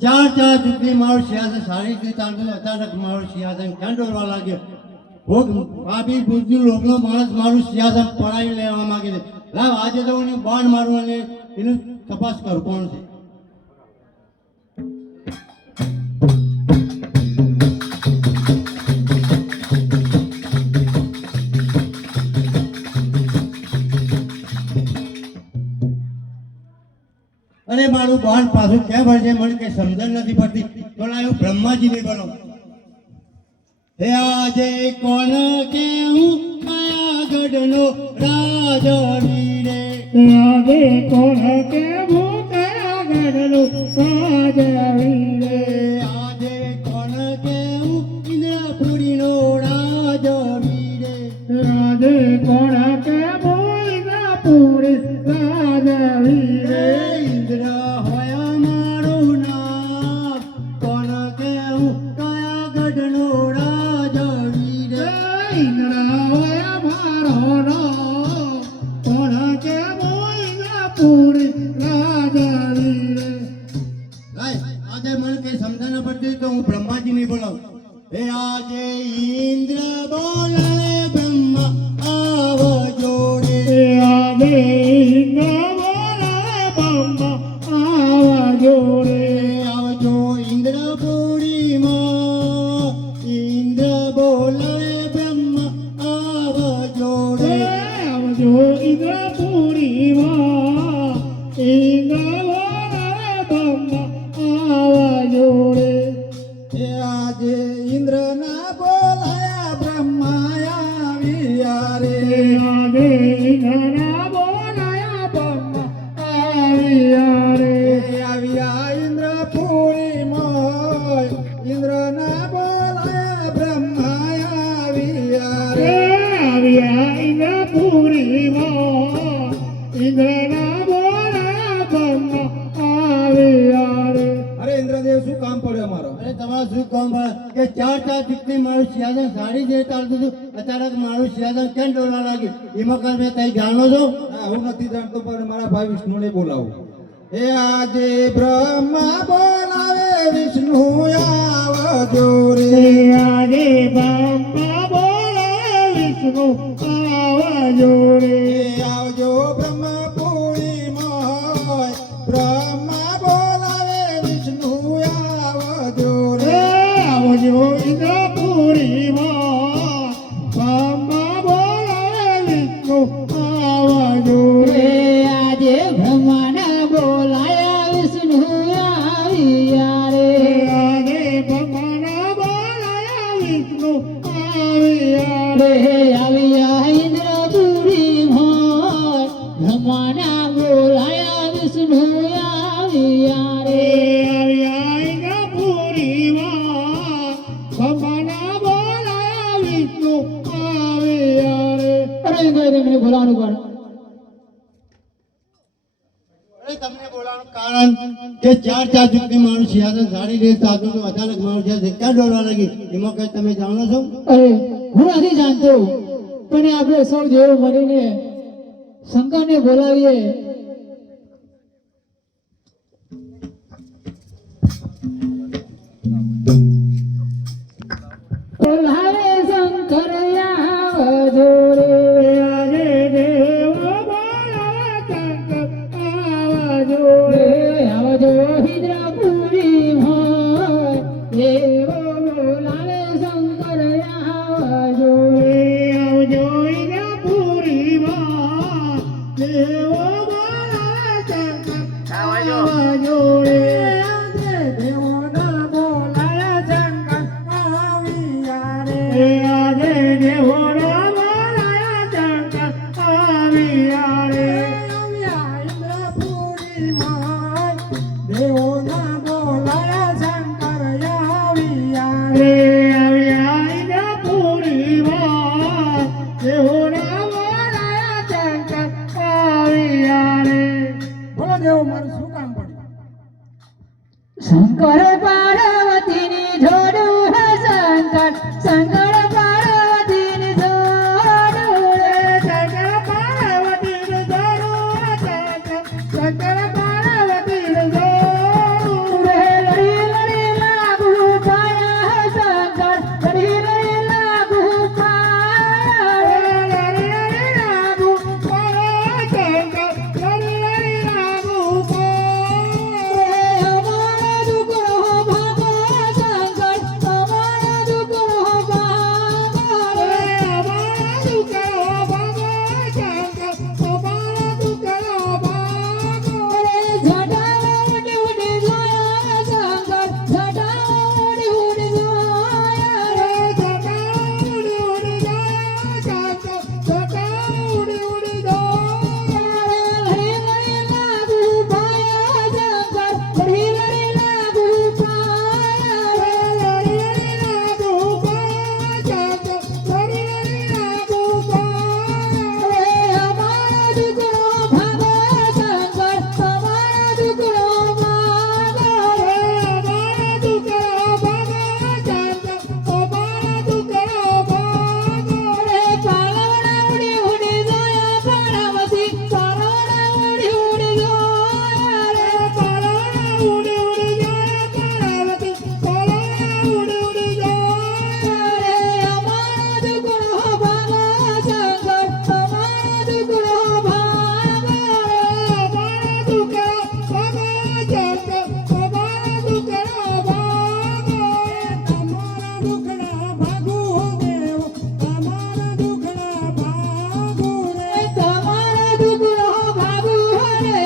ચાર ચાર ચૂંટણી મારો સિયાસત સારી રીતે ચાલતું અચાનક મારો સિયાસત ક્યાં ડોરવા લાગ્યો ભોગ પાપી બુદ્ધિ લોકનો માણસ મારું સિયાસત પડાવી લેવા માંગે છે લાવ આજે તો હું બાણ મારું અને એનું તપાસ કરું કોણ છે અરે મારું બાણ પાછું ક્યાં ભરશે મને કઈ સમજણ નથી પડતી તો લાવ્યો બ્રહ્માજીને બોલો હે આજે કોણ કે હું માયાગઢનો રાજાવી રે આજે કોણ કે હું માયાગઢનો રાજાવી રે આજે કોણ કે હું ઇન્દ્રપુરીનો રાજાવી રે આજે કોણ કે હું ઇન્દ્રપુરી રાજાવી રે ઇન્દ્ર હોય મારું નામ કોણ કે હું કાયાગઢનો રાજાવી રે ઇન્દ્ર હોય મારો નામ કોણ કે હું ઇન્દ્રપુરી રાજાવી રે આજે મને કઈ સમજણ ન પડતી તો હું બ્રહ્માજીને બોલાવું હે આજે ઇન્દ્ર બોલે બ્રહ્મા આવજો રે આજે ઇન્દ્ર બોલે બ્રહ્મા આવજો રે આવજો ઇન્દ્રપુરીમાં ઇન્દ્ર બોલે બ્રહ્મા આવજો રે આવજો ઇન્દ્રપુરીમાં ઇન્દ્ર બોલે બ્રહ્મા આવજો રે હે આજે ઇન્દ્રના બોલાયા બ્રહ્મા આવ્યા રે આજે ઇન્દ્રના બોલાયા બ્રહ્મા આવ્યા રે આવ્યા ઇન્દ્રપુરીમાં ઇન્દ્રના બોલાયા બ્રહ્મા આવ્યા રે આવ્યા ઇન્દ્રપુરીમાં ઇન્દ્રના બોલાયા બ્રહ્મા આવ્યા રે અરે ઇન્દ્રદેવ શું કામ પડ્યું અમારો અરે તમારું શું કામ પડે કે ચાર ચાર ચૂંટણી મારું સિયાસન સારી રીતે ચાલતું હતું અચાનક મારું સિયાસન કેમ ડોલવા લાગ્યું એમાં કાલ મેં તઈ જાણો છો હું નથી જાણતો પણ મારા ભાઈ વિષ્ણુને બોલાવું એ આજે બ્રહ્મા બોલાવે વિષ્ણુ આવજો રે આજે બ્રહ્મા બોલાવે વિષ્ણુ આવજો રે આવજો બ્રહ્મપુરીમાં બ્રહ્મા બોલાવે વિષ્ણુ આવજો રે આવજો ઇન્દ્રપુરીમાં બ્રહ્મા બોલાવે વિષ્ણુ આવજો રે આજે બ્રહ્માના બોલાયા વિષ્ણુ આવ્યા રે આજે બ્રહ્માના બોલાયા વિષ્ણુ આવ્યા રે આવ્યા ઇન્દ્રપુરીમાં બ્રહ્માના બોલાયા વિષ્ણુ આવ્યા રે આવ્યા ઇન્દ્રપુરીમાં બ્રહ્માના બોલાયા વિષ્ણુ આવ્યા રે અરે તમને બોલાવાનું પણ અરે તમને બોલાવાનું કારણ કે ચાર ચાર ચૂંટણી મારું સિયાસન સારી રીતે ચાલતું હતું અચાનક મારું સિયાસન ક્યાં ડોલવા લાગી એમાં કઈ તમે જાણો છો અરે હું નથી જાણતો પણ આપણે સૌ જેવો મળીને શંકરને બોલાવીએ બોલાવે શંકર આવજો રે આજે દેવ બોલાવે શંકર આવજો રે આવજો ઇન્દ્રપુરીમાં દેવો બોલાવે શંકર આવજો આવજો ઇન્દ્રપુરીમાં દેવો બોલાવે શંકર આવજો રે દેવોના બોલાયા શંકર આવ્યા રે આજે દેવોના બોલાયા શંકર આવ્યા રે આવ્યા ઇન્દ્રપુરીમાં દેવોના બોલાયા શંકર આવ્યા શંકર પાર્વતીની જોડું રે. શંકર પાર્વતીનું જોડું શંકર પાર્વતીનું જોડું રે લડી લડી લાગુ પાયા શંકર, લડી લડી લાગુ પાયા રે. લડી લડી લાગુ પાયા શંકર, લડી લડી લાગુ પાયા. અમારો દુકડો ભાગો શંકર, અમારો દુકડો ભાગો રે. અમારા દુકડો ભાગો શંકર, અમારા દુકડો ભાગો. જટાઓ ઉડી ઉડી જોયા શંકર, જટાઓ ઉડી ઉડી જોયા રે. ઉડી ઉડી જાય શંકર, ઉડી ઉડી જાય. લડી લડી લાગુ પાયા શંકર, લડી લડી લાગુ પાયા રે. લડી લડી લાગુ પાયા શંકર, લડી લડી લાગુ પાયા. અમારો દુકડો ભાગો શંકર, અમારો દુકડો ભાગો રે. અમારા દુકડો ભાગો શંકર, અમારા દુકડો ભાગો. પાલવડા ઉડી ઉડી જોયા પાર્વતી, પાલવડા ઉડી ઉડી જોયા રે. પાલવડા ઉડી ઉડી જાય પાર્વતી, પાલવડા ઉડી ઉડી જાય. અમારો દુકડો ભાગો શંકર, અમારો દુકડો ભાગો રે. અમારા દુકડો ભાગો શંકર, અમારા દુકડો ભાગો. તમારા દુકડા ભાગો દેવ, તમારા દુકડા ભાગો રે. તમારો દુકડો ભાગો રે,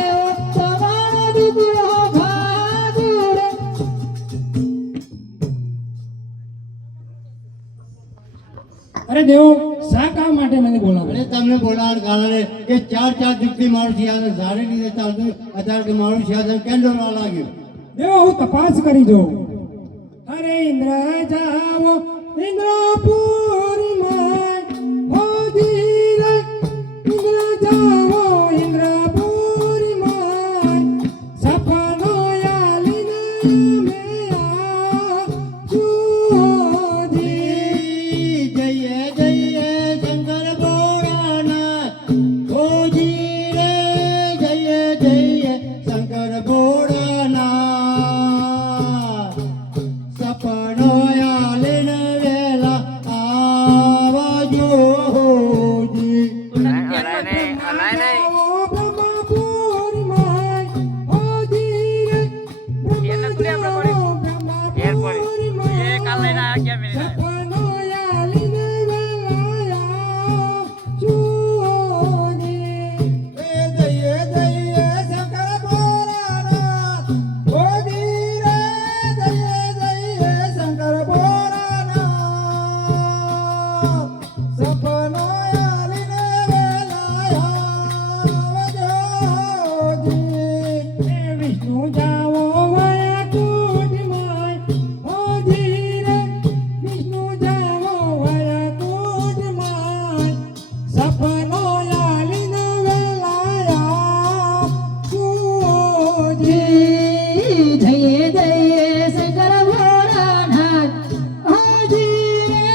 તમારો દુકડો ભાગો રે. અરે દેવો શા કામ માટે મને બોલાવો? અને તમને બોલાવવાના કારણે કે ચાર દિવસથી મારું સિંહાસન સારી રીતે ચાલતું, અત્યારે કે મારું સિંહાસન કેમ ના લાગ્યું? દેવો હું તપાસ કરી જોઉં. અરે ઇન્દ્ર જાવો ઇન્દ્રપુરી માં, હો ધીરે ઇન્દ્ર જાવો ઇન્દ્રપુરી માં. સપનો યાલીને મેં આજુજી. જઈએ જઈએ શંકર ભોળાનાથ, ઓજી રે જઈએ જઈએ શંકર ભોળાનાથ. સપનો આલીને વેલા આવજોજી. બ્રહ્માપુરી માં, હો ધીરે બ્રહ્માપુરી માં. સપનો યાલીને વેલાયા જુઓજી. જઈએ જઈએ શંકર ભોળાનાથ, ઓ ધીરે જઈએ જઈએ શંકર ભોળાનાથ. સપનો આલીને વેલાયા આવજોજી. વિષ્ણુ જાવો વૈકુંઠ માં, હો ધીરે વિષ્ણુ જાવો વૈકુંઠ માં. સપનો યાલીને વેલાયા જુઓજી. જઈએ જઈએ શંકર ભોળાનાથ, હાજી રે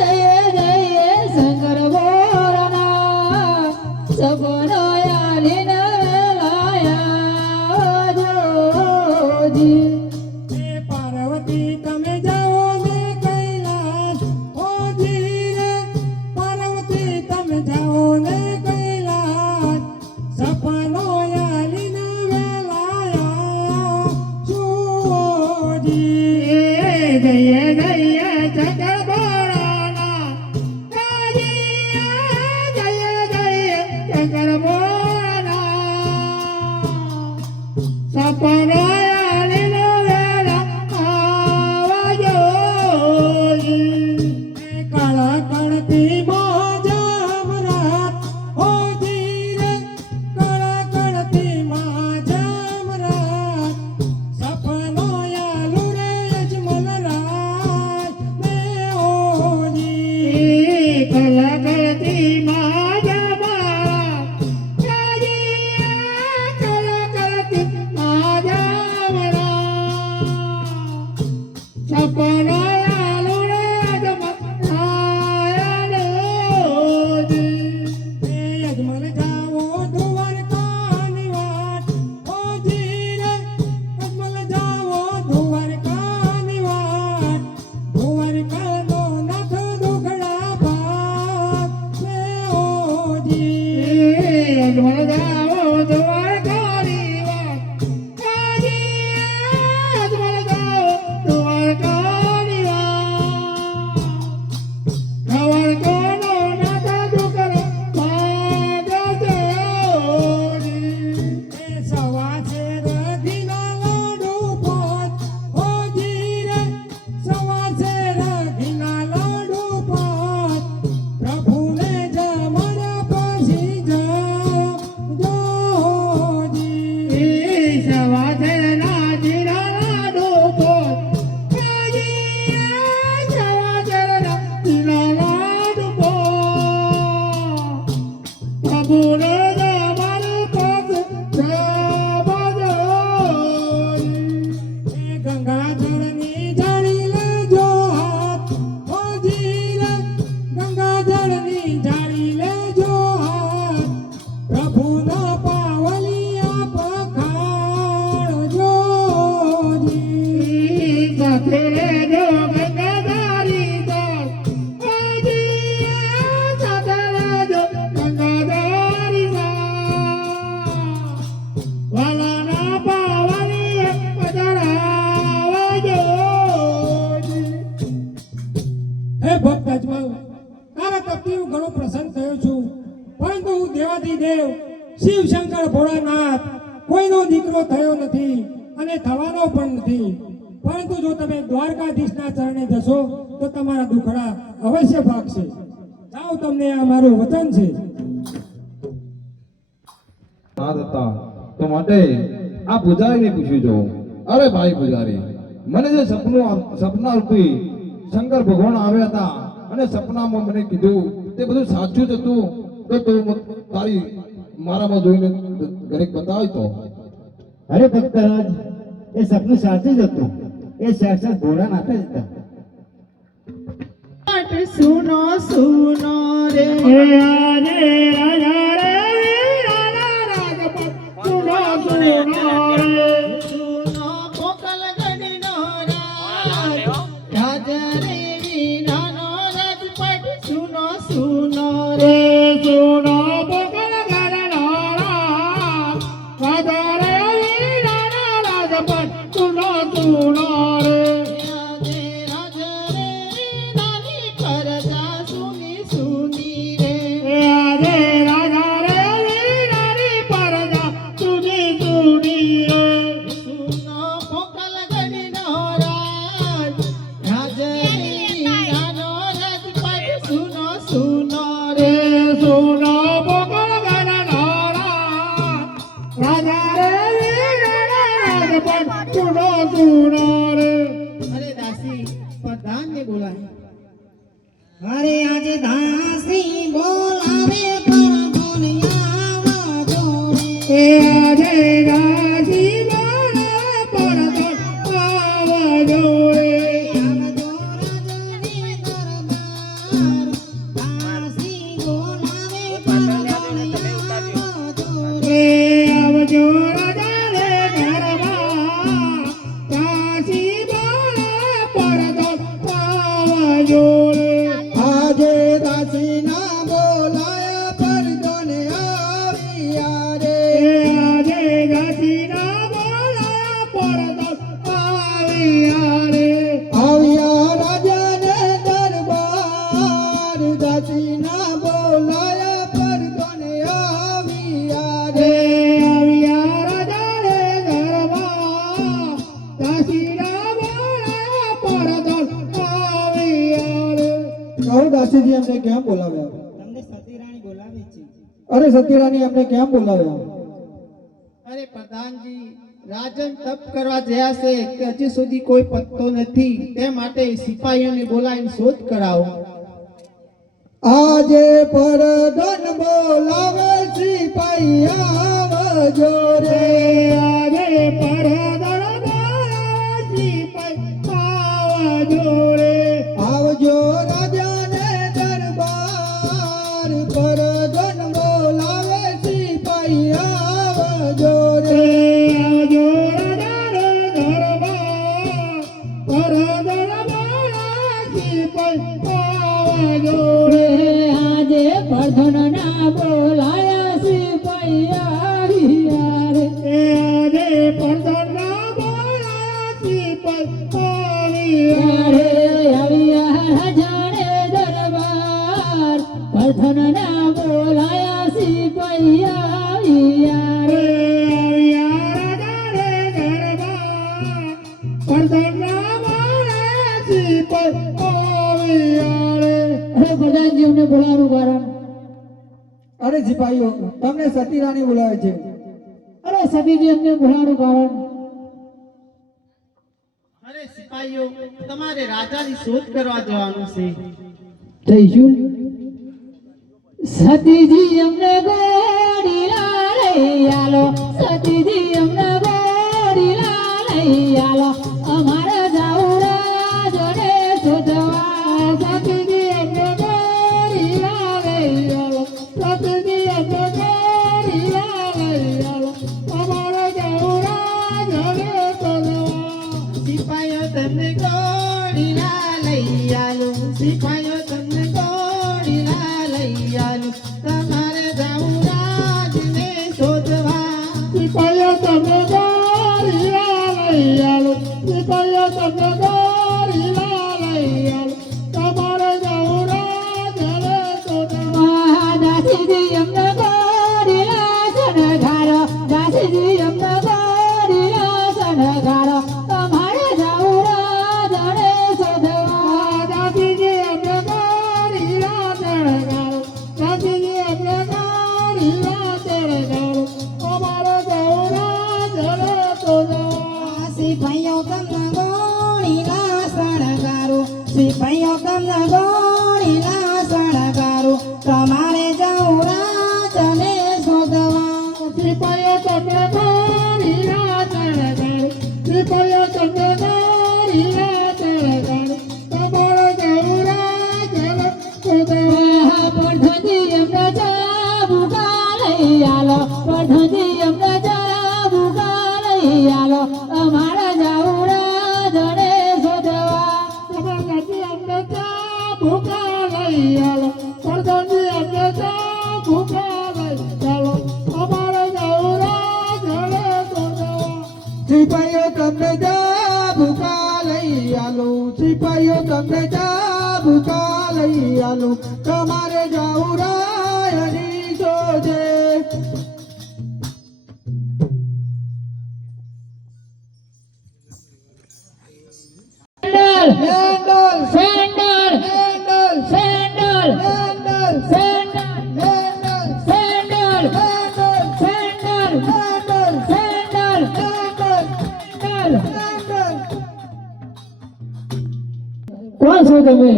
જઈએ જઈએ શંકર ભોળાનાથ. સપનો યાલીને વેલાયા જોજી. પાર્વતી તમે જાઓ ને કૈલાસ, હો ધીરે પાર્વતી તમે જાઓ ને કૈલાસ. સપનો યાલીને વેલાયા જુઓજી. જઈએ જઈએ શંકર ભોળાનાથ, જઈએ જઈએ શંકર ભોળાનાથ. સપનો યાલીને વેલા આવજોજી. કાળા કણથી માજમરાત, હો ધીરે કાળા કણથી માજમરાત. સપનો યાલુ રે યજમલ રાજ મેં હે ભક્ત અજમલ, તારા તપથી હું ઘણો પ્રસન્ન થયો છું, પરંતુ હું દેવાધિદેવ શિવ શંકર ભોળાનાથ કોઈનો દીકરો થયો નથી અને થવાનો પણ નથી. પરંતુ જો તમે દ્વારકાધીશના ચરણે જશો તો તમારા દુખડા અવશ્ય ભાગશે. જાઓ, તમને આ મારું વચન છે. ના થતા તો માટે આ પૂજારીને પૂછ્યું જો, અરે ભાઈ પૂજારી, મને જે સપના રૂપી શંકર ભગવાન આવ્યા હતા અને સપનામાં મને કીધું તે બધું સાચું જ હતું, તો તું તારી મારામાં જોઈને ઘડીક બતાવ તો. અરે ભક્તરાજ, એ સપનું સાચું જ હતું. એ સાક્ષાત ભોળાનાથ જ હતા. સુનો સુનો રે આજે રાજા રે રાજા રાજપટ સુનો સુનો રે સુનો પોકલ ગડીનો રાજ રાજા રે વીરાનો રાજપટ સુનો સુનો રે સુનો પોકળ ગરનો રાજા રે વીરાનો રાજપટ સુનો સુનો રે. આજે રાજા રે વીરાની પરજા સુની સુની રે આજે રાજા રે વીરાની પરજા સુની સુની રે. સુનો પોકલ ગડીનો રાજ રાજા રે વીરાનો રાજપટ સુનો સુનો રે સુનો પોકળ ગરનો રાજા રે વીરાનો રાજપટ સુનો સુનો રે. અરે દાસી પ્રધાનને બોલાય. અરે આજે દાસી બોલાવે પર દુનિયા જોડે. એ આજે ગાજી મારા પરદો આવજો રે. આવજો રાજા રે દરબાર. દાસી બોલાવે પર દુનિયા જોડે. આજે દાસીના બોલાયા પરદોને આવ્યા રે. આજે ગાજીના બોલાયા પરદો આવ્યા રે. આવ્યા રાજાને દરબાર, દાસીના બોલાયા પરદોને આવ્યા રે. આવ્યા રાજા રે દરબાર, દાસીના બોલાયા પરદો આવ્યા રે. કહું દાસીજી અમને કેમ બોલાવ્યા? તમને સતીરાણી બોલાવે છે. અરે સતીરાણી અમને કેમ બોલાવ્યા? અરે પ્રધાનજી, રાજન તપ કરવા ગયા છે કે હજી સુધી કોઈ પત્તો નથી, તે માટે સિપાહીઓને બોલાવીને શોધ કરાવો. આજે પરદન બોલાવે સિપાહી આવજો રે. આજે પરદળ બાળાજી આવજો રે. આવજો રાજાને દરબાર, પરદન બોલાવે સિપાહી આવજો રે. આવજો રાજાનો દરબાર, પરદળ બાળાજી આવજો રે. આજે પ્રધાનના બોલાયા સિપાહીયા રે. આજે પરદળના બાળાજી આવ્યા રે. આવ્યા રાજાને દરબાર, પ્રધાનના બોલાયા સિપાહીયા રે. આવ્યા રાજાને દરબાર, પરદળના બાળાજી આવ્યા રે. અરે પ્રધાનજી, અમને બોલાવવાનું કારણ? અરે સિપાહીઓ, તમને સતીરાણી બોલાવે છે. અરે સતીજી, અમને બોલાવવાનું કારણ? અરે સિપાહીઓ, તમારે રાજાની શોધ કરવા જવાનું છે. જઈશું. સતીજી અમને ગોળીલા લઈ આલો, સતીજી અમને ગોળીલા લઈ આલો, અમારે જાવું રાજને શોધવા. સતીજી અમને ગોળીલા લઈ આલો, સતીજી અમને ગોળીલા લઈ આલો, અમારે જાવું રાજને શોધવા. સિપાહીઓ તમને ગોળીલા લઈ આલો, સિપાહીઓ તમને ગોળીલા લઈ આલો, તમારે જાવું રાજને શોધવા. સિપાહીઓ તમને ગોળીલા લઈ આલો, સિપાહીઓ તમને ગોળીલા લઈ આલો, તમારે સિપાઈઓ તમને ગોળીના શણગારું તમારે જવું રાજને શોધવા સિપાઈઓ તમને ગોળીના શણગારું સિપાઈઓ તમને ગોળીના શણગારું તમારે જવું રાજને શોધવા પઠોજી એમને જાબુકા લઈ આલો પઠોજી એમને જાબુકા લઈ આલો અમારે જવું રાજને શોધવા તમારાથી અમને ભૂખા લઈ આલો પરદાની અમને ભૂખા લઈ ચાલો અમારે જવું રાજને શોધવા સિપાઈઓ તમને જાબુકા લઈ આલો સિપાઈઓ તમને જાબુકા લઈ આલો તમારે જવું રાજની શોધે સેન્ડલ સેન્ડલ સેન્ડલ સેન્ડલ કોણ છો તમે?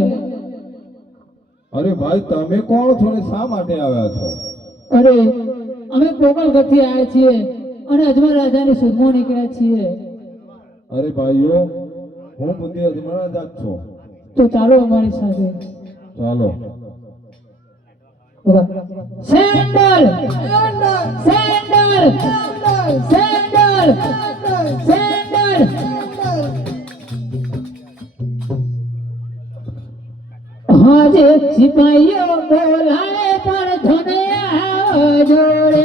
અરે ભાઈ તમે કોણ છો ને શા માટે આવ્યા છો? અરે અમે પોકલગઢથી આવ્યા છીએ અને અજમલ રાજાની શોધમાં નીકળ્યા છીએ. અરે ભાઈઓ હું બુદ્ધિ અજમાના જાત છો. તો ચાલો અમારી સાથે. ચાલો. સેન્ડલ સેન્ડલ સેન્ડલ સેન્ડલ હાજે સિપાહીઓ બોલાવે પર ધનયા જોડે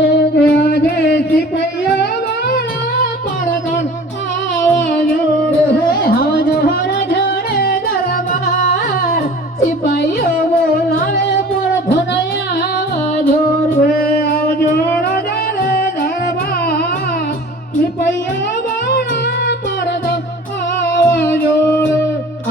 આજે સિપાઈઓ વાળા પરદાન આવા જોડે હવા જોડે જોડે દરબાર સિપાહીઓ બોલાવે પર ધનયા જોડે આવજો રાજાને દરબાર સિપાઈઓ વાળા પરદાન આવા જોડે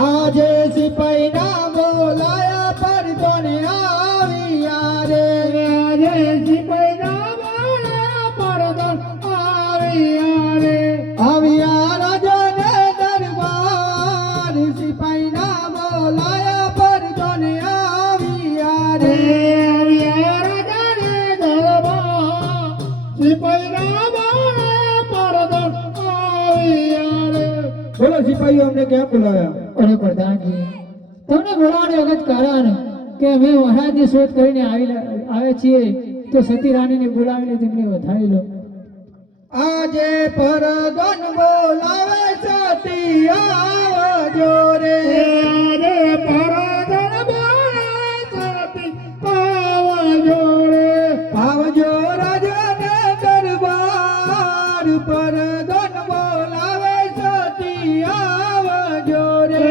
આજે સિપાહી ના બોલાયા પર તોને આવ્યા રે આજે સિપાઈના વાળા પરદાન આવ્યા રે આવ્યા રાજાને દરબાર સિપાહી ના બોલાયા પર તોને આવ્યા રે આવ્યા રાજાને દરબાર સિપાઈના વાળા પરદાન આવ્યા રે બોલો સિપાહીઓ અમને કેમ બોલાયા? અરે પ્રધાનજી તમને બોલાવવાનું એક જ કારણ કે અમે મહારાજની શોધ કરીને આવ્યા છીએ તો સતી રાણીને બોલાવીને તેમને વધાવી લો. આજે પરદન બોલાવે સતી આવજો રે આજે પરદાન બોલાવે સતી આવજો રે આવજો રાજાને દરબાર પરદન બોલાવે સતી આવજો રે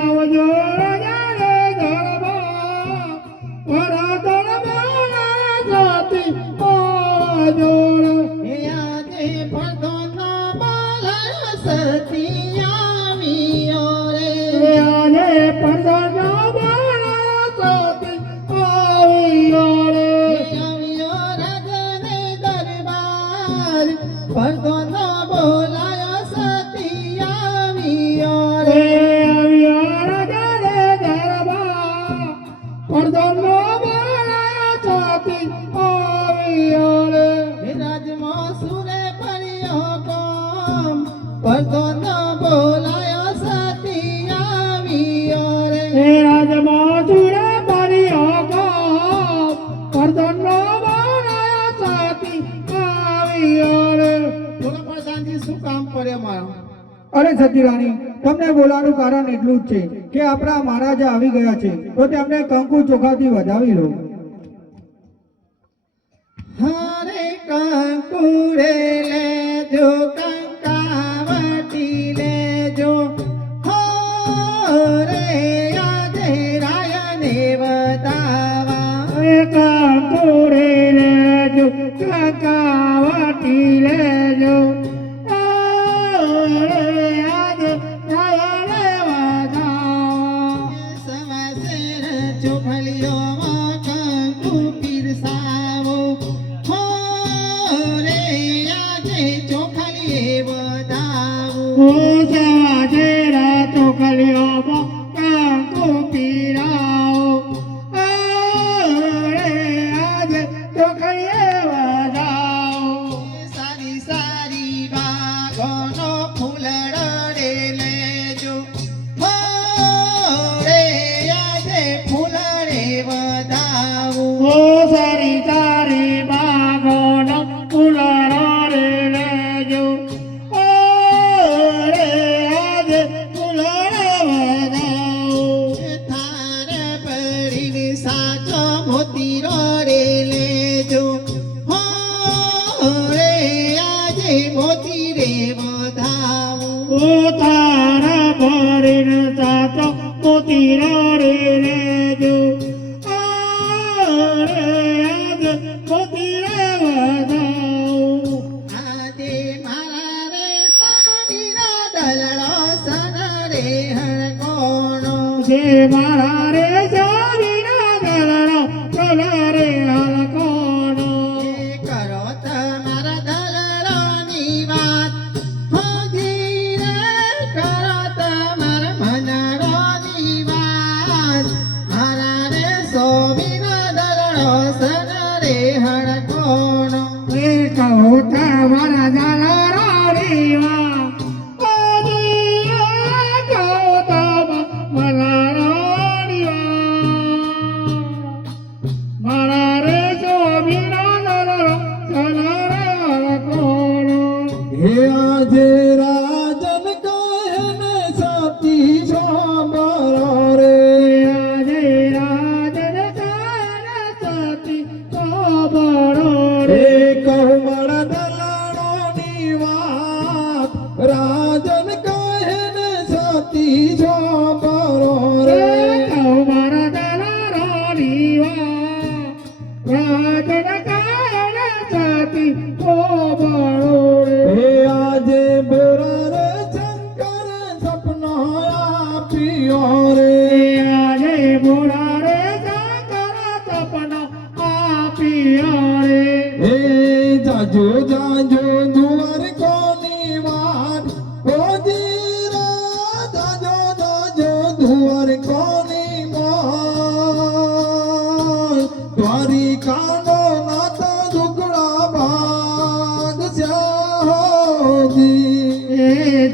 આવજો રાજાને દરબાર પરદાન બોલાવે સતી આવજો રે હે આજે ભગવાનનો બોલાયો સતિયામીઓ રે આજે પરદાન બોલાવે સતી આવ્યો રે આવ્યો રાજાને દરબાર ભગવાનનો બોલાયો સતિયામીઓ રે આવ્યો રાજાને દરબાર પરદાનનો બોલાયો સતી આવ્યો રે હે રાજમાં સુરે પડ્યો કોમ ભગવાનનો બોલાયો સતિયામીઓ રે હે રાજમાં સુરે પડ્યો કોમ પરદાનનો બોલાયો સતી આવ્યો રે બોલો પ્રધાનજી શું કામ પડે મારું? અરે સતી રાણી તમને બોલાવાનું કારણ એટલું જ છે કે આપણા મહારાજા આવી ગયા છે તો તેમને કંકુ ચોખાથી વધાવી લો. હરે કંકુડે લેજો કંકાવટી લેજો હો રે આજે રાયને બતાવા કંકોડે લેજો કાકાવટી લેજો આજે રાયને વધાવા સમસેર ચોખલીઓમાં કંકુ પીરસાવો હો રે આજે ચોખલીએ બતાવો સવાજેરા ચોકલીઓમાં રે રેજો રે આજ મોતી રે વધાઉ આજે મારા રે સ્વામીનો દલડો સન રે હણકોણો જે મારા રે જાવીના દલડો ચલા રે હલકોણો એ કરો તમારા દલડોની વાત હોજી રે કરો તમારા મનડોની વાત મારા રે સ્વામીનો દલડો સન રે હણકોણો એ કહો તમારા દલડાની વાત કહો તમારા મનડાની વાત મારા રે સ્વામીના દલડો ચલા રે હલકોણો હે આજે રાજન કહે ને સાથી સાંભળો રે આજે રાજન તારા સાથી ખબરો રે રે કહું મારા દલાળોની વાત રાજન કહે ને સાથી સાંભળો રે મારા દલારાની વાત રાજન કાયણ સાથી ખબરો રે હે આજે બોરા રે શંકર સપનો આપ્યો રે આજે મોડા રે શંકર સપના આપ્યા રે હે જાજો જાજો દુવાર કોની વાત હોજી રે જાજો જાજો દુવાર કોની વાત દ્વારિકાનો નાતા દુકડા ભાગ સ્યાહોજી એ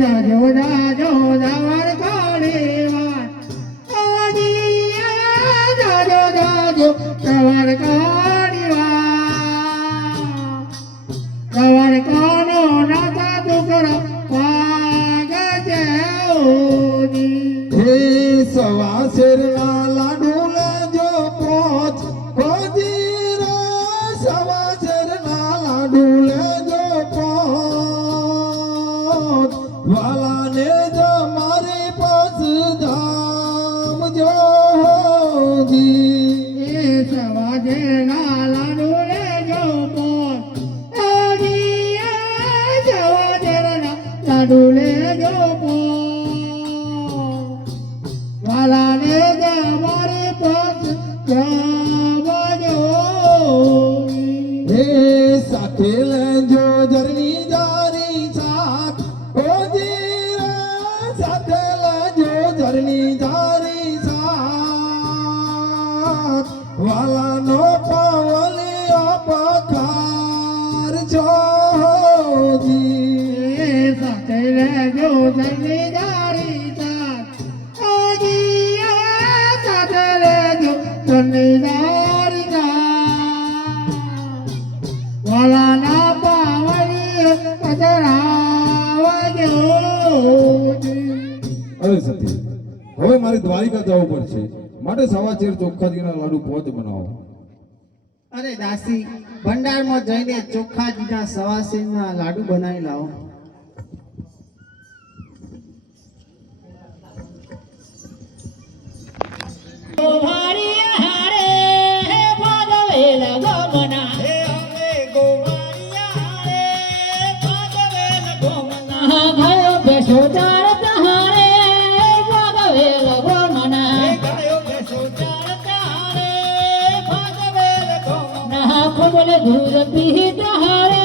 જાજો જાજો જાવર કાળી વાત આજી જાજો જાજો જાવર કાળી વાત જાવર કાનો નાતા દુકડો વાગ જેઓજી હે સવા શેરના લાડુ લેજો પોચ હોજી રે સવા શેરના લાડુ લેજો પોચ વાલાને જ મારી પાસ ધામ જોજી એ સવાજે નાલા ડોલે જો પોન આજી સવાજે નાલા ડોલે જો પોન વાલાને જ મારી પાસ જાવજો હે સાથે લેજો જરની જારી સાથ હોજી રે સાથે લેજો જરની જારી સાથ વાલાનો પાવલિયો પખાર જોજી એ સાથે લેજો જલ્દી જારી સાથ આજી સાથે લેજો જલ્દી જારી સાથ વાલાના પાવડી પધરાવજો અરે સતી હવે મારે દ્વારિકા જવું પડશે માટે સવા શેર ચોખ્ખાજીના લાડુ પહોંચ બનાવો અરે દાસી ભંડારમાં જઈને ચોખાજીના સવાસીના લાડુ બનાવી લાવો દૂધ પીતા હારે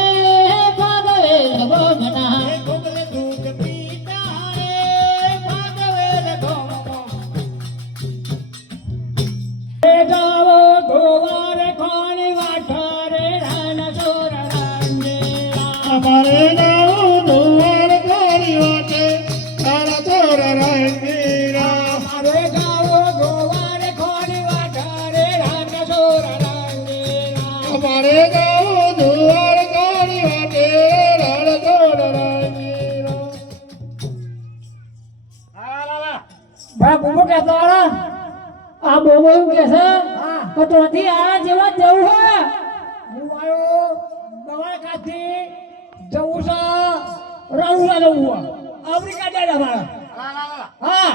ભાગવેલ ગોમના ગાવો ગોવાર કોણી વાઠારે રાન ચોર અમારે ગાઉ દુવાર કરી વાટે તારા ચોર રંગીરા અમારે ગાવો ગોવાર કોણી વાઠારે રાન ચોર અમારે ગાઉ દુવાર કરી વાટે તારા ચોર રંગીરા બા બુબુ કહેતો આરા આ બોબો એવું કે છે કે તોથી આ જેવા જવું હે હું આયો દ્વારકાથી જવું છે રણુલા જવું આફ્રિકા જાય અમારા હા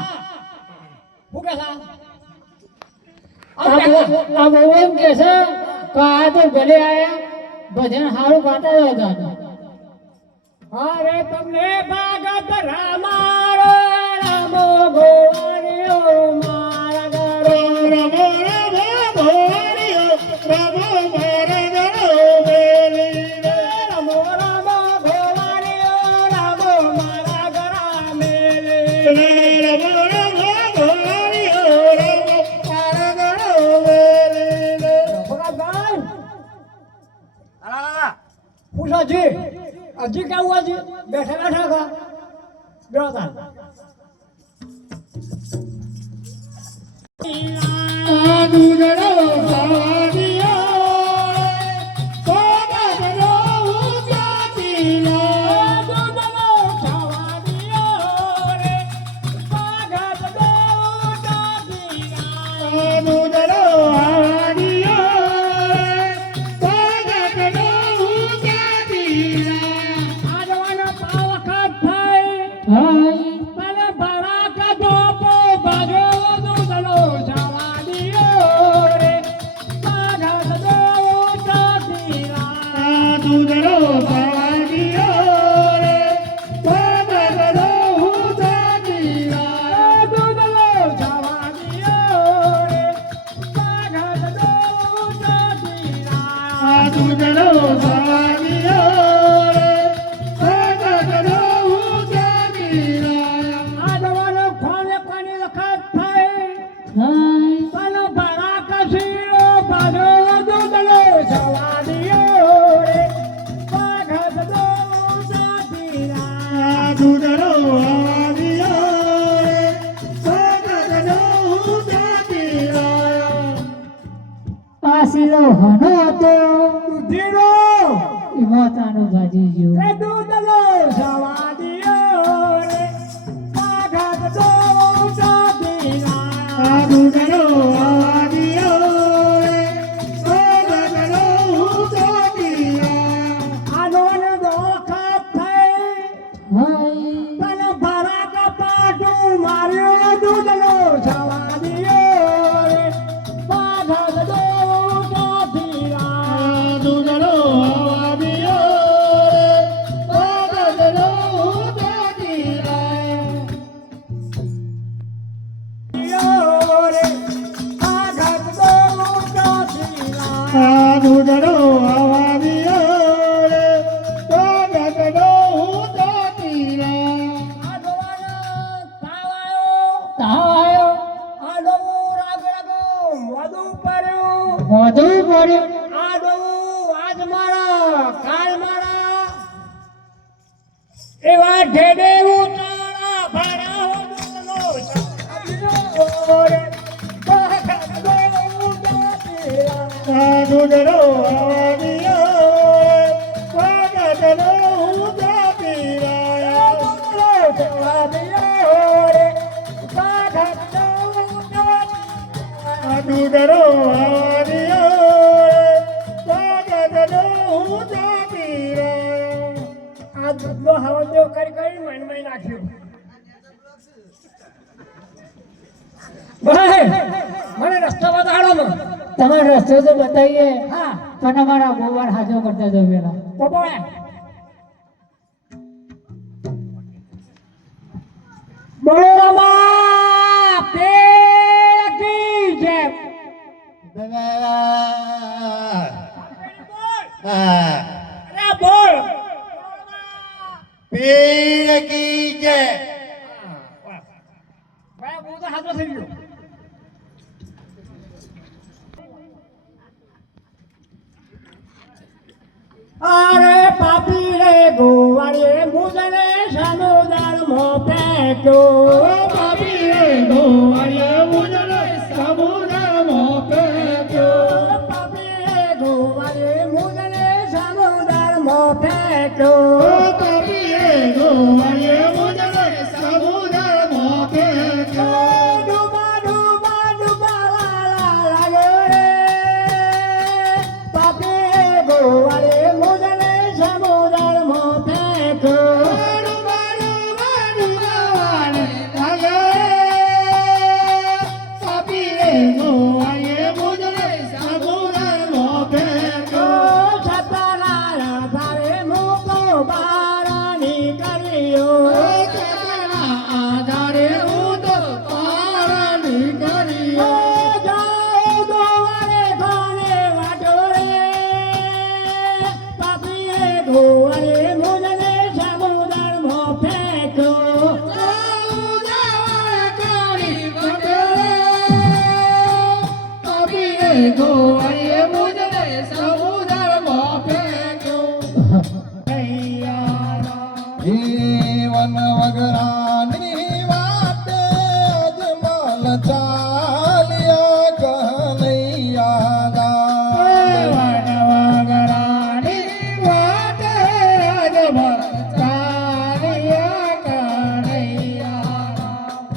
હું કે છે આ બહુ એમ કે છે કે આ તો ભલે આયા ભજન સારું ગાતા હતા. અરે તમને ભાગત રામારો રામો ગોવાળિયો મારા ગરો રમો રમો ગોવાળિયો રમો મારા ગરો મેલી રમો રમો ગોવાળિયો રમો મારા ગરા મેલી રમો રમો ગોવાળિયો રમો મારા ગરો મેલી ભગવાન પૂછાજી હજી કેવું હજી બેઠા બેઠા કા બેઠા દૂધડો સાદિયો કોગડો ઉજાતીનો દૂધડો સાદિયો રે કોગડો ઉજાતીનો દૂધડો પાસીલો હનો હતો ધીરો માતાનો ભાજી ગયો એ દૂધલો સવાદિયો રે પાગત દો ઉજાતીના દૂધલો સવાદિયો રે પાગત દો ઉજાતીના આનોન દોખત થઈ હાય તન ભરા કપાટું માર્યો દૂધલો સવાદિયો રે પાગત દો ઉજાતીના દૂધલો દૂધડો આવાદિયો રે પાગતડો ઉજાતીના તાવાયો આડો રાગડગો વધુ પડ્યું વધુ પડ્યો આડો આજ મારા કાલ મારા એવા ઢેડે ઉતારા ભરા હો દૂધનો સાદિયો રે પાગતડો ઉજાતીના દૂધડો આવાદિયો પાગતડો ઉજાતીના દૂધડો આવાદિયો રે પાગતડો ઉજાતીના દૂધડો આવાદિયો પાગતડો ઉજાતીના આ દૂધનો હવજો કરી કરી મનમાં નાખ્યો ભાઈ મને રસ્તો બતાડો ને તમારો રસ્તો તો બતાવીએ હા પણ અમારા ગોવાર હાજો કરતા જો પેલા પોપોએ બોલો રમા પેડ કી જય અરે બોલ પીર કી જય. ભાઈ બહુ તો હાજો થઈ ગયો અરે પાપી રે ગોવાળીએ મુજને સમુદર મો પેક્યો પાપી રે ગોવાળીએ મુજને સમુદર મો પેક્યો પાપી રે ગોવાળીએ મુજને સમુદર મો પેક્યો પાપી રે ગોવાળીએ મુજને સમુદર મો પેક્યો ડૂબા ડૂબા ડૂબા વાલા લાગ્યો રે પાપી રે ગોવાળીએ મુજને સમુદર મો પેક્યો ડૂબા ડૂબા ડૂબા વાલા લાગ્યો રે ગોવાળીએ મુજને સમુદ્રમાં ફેંક્યો. જીવન વગરાની વાટે અજમલ ચાલ્યા કનૈયાલા.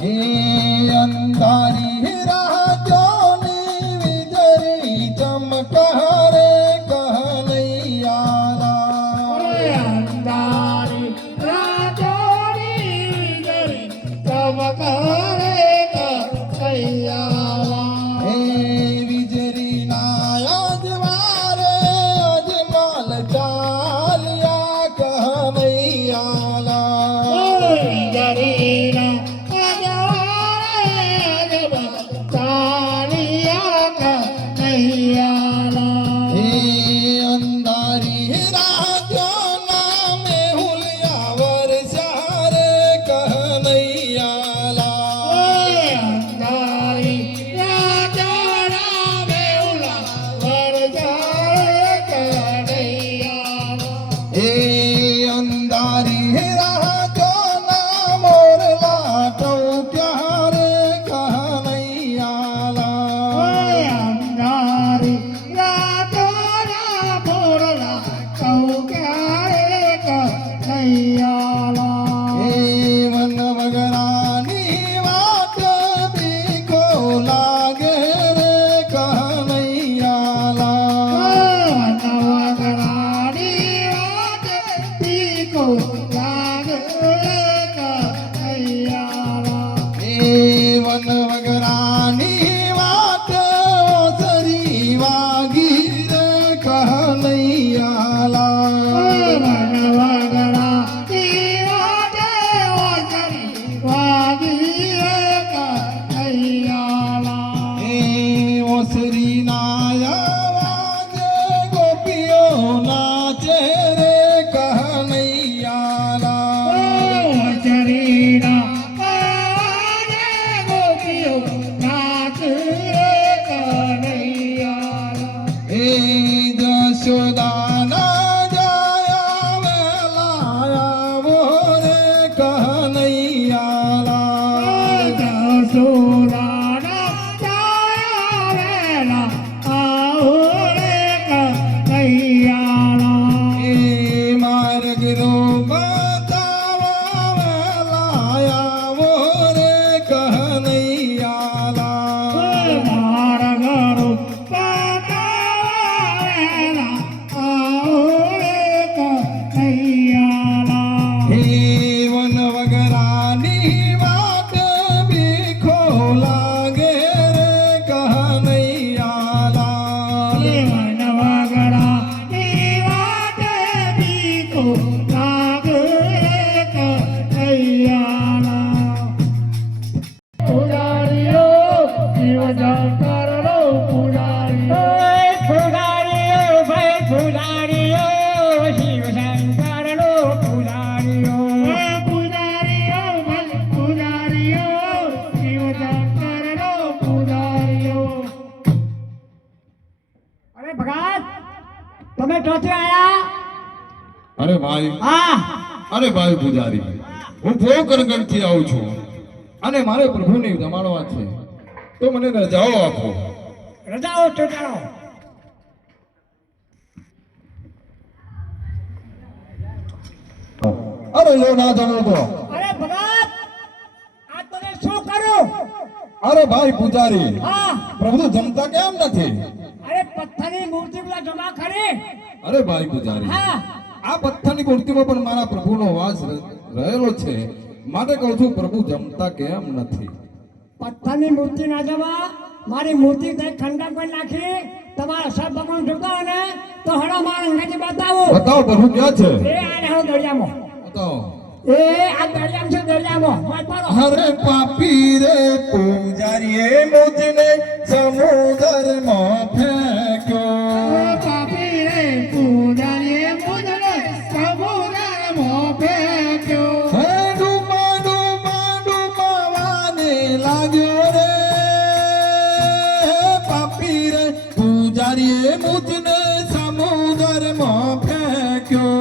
એ અંધારી રાતોની વીજળી ચમકારે કનૈયાલા. એ વીજળીના અજવાળે અજમલ ચાલ્યા કનૈયાલા. એ અંધારી રાતોના મેહુલિયા વરસ્યા રે કનૈયાલા. એ અંધારી રાતોના મોરલા ટોક્યા રે કનૈયાલા. એ વન વગરાની વાત બીકો લાગે રે કનૈયાલા. એ વન વગરાની વાત ઓસરી વાગી રે કનૈયાલા. એ ઓસરી ના અવાજે ગોપીઓ નાચે રે કનૈયાલા. એ જશોદાના જાયા વેલા આવો રે કનૈયાલા. એ માર્ગનો બતાવા વેલા આવો રે કનૈયાલા. હે વન વગરાની વાત બીખો લાગે રે કનૈયાલા. અરે ભગત, તમે ક્યાંથી આયા? અરે ભાઈ, હા, અરે ભાઈ પૂજારી, હું પોકરગઢ થી આવું છું અને મારે પ્રભુને જમાડવા છે, તો મને રજાઓ આપો. રજાઓ તો ચાલો. અરે લો ના જાણો તો. અરે ભગત, આ તમે શું કર્યું? અરે ભાઈ પૂજારી, હા, પ્રભુ જમતા કેમ નથી? અરે પથ્થરની મૂર્તિ બધા જમા કરી. અરે ભાઈ પૂજારી, હા, આ પથ્થરની મૂર્તિમાં પણ મારા પ્રભુનો વાસ રહેલો છે, માટે કહું છું પ્રભુ જમતા કેમ નથી? પથ્થરની મૂર્તિ ના જમા, મારી મૂર્તિ કઈ ખંડક પર નાખી તમારા સબ ભગવાન જોતા હોય ને તો હડો મારા અંગાથી બતાવો. બતાવો પ્રભુ ક્યાં છે? એ આ રહ્યો દરિયામાં. બતાવો. એ આ દરિયામાં છે, દરિયામાં. માર પાડો. અરે પાપી રે પૂજારીએ મુજને સમુદ્રમાં ફેંક્યો. પાપી રે પૂજારીએ મુજને સમુદ્રમાં ફેંક્યો. હે ડૂબા ડૂબા ડૂબાવાને લાગ્યો રે. પાપી રે મુજને સમુદ્રમાં ફેંક્યો